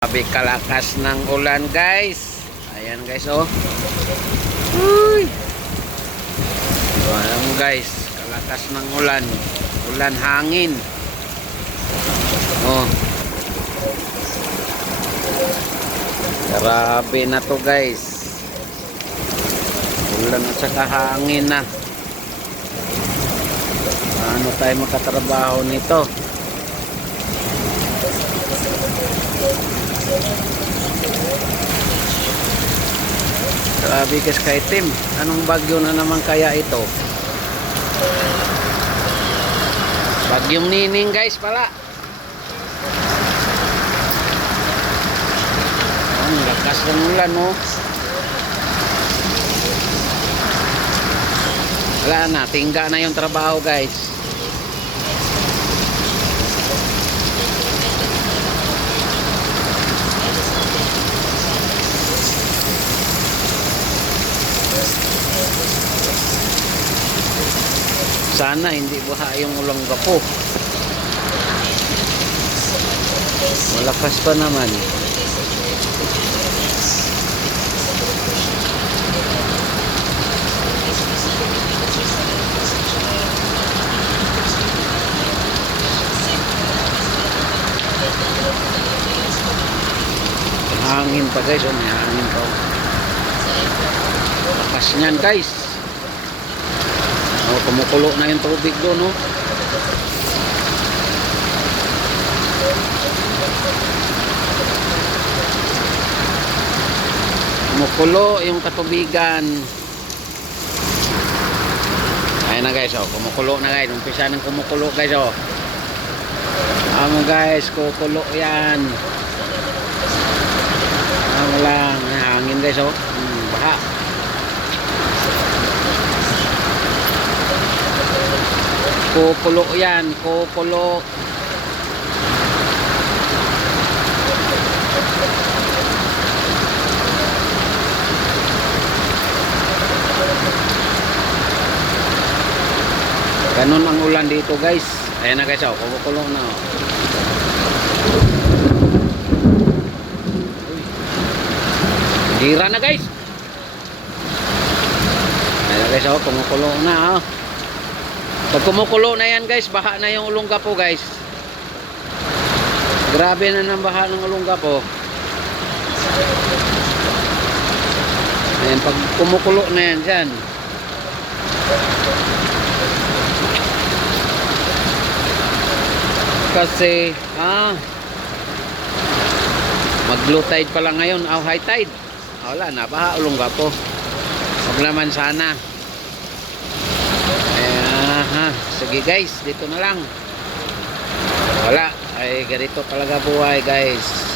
Sabi kalakas ng ulan guys. Ayan guys oh. Uy. Ayan guys, kalakas ng ulan. Ulan hangin. Oh. Grabe na to guys. Ulan at saka hangin na. Paano tayo makatrabaho nito? Grabe guys, kaitim. Anong bagyo na naman kaya ito? Bagyong Nining guys pala. Ang lakas ng ulan oh. Wala na, tingga na yung trabaho guys. Sana hindi baha yung ulang gapo. Malakas pa naman. Hangin pa guys, oh, may hangin pa. Lakas niyan guys. Oh, kumukulo na yung tubig doon, no? Kumukulo yung katubigan. Ayun na guys, oh, kumukulo na guys. Umpisa ng kumukulo guys, oh. Amo guys, kukulo yan. Amo lang, hangin guys, oh. Baha. Kukulo yan, kukulo. Ganun ang ulan dito guys. Ayan na guys, oh, kumukulo na oh. Hira na guys. Ayan na guys, oh, kumukulo na oh. Pag kumukulo na yan guys, baha na yung ulong gapo guys. Grabe na ng baha ng ulong gapo. Ayan, pag kumukulo na yan dyan. Kasi, mag-low tide pala ngayon, high tide. Wala na, baha ulong gapo. Huwag naman sana. Sige guys, dito na lang. Wala, ay ganito talaga buhay guys.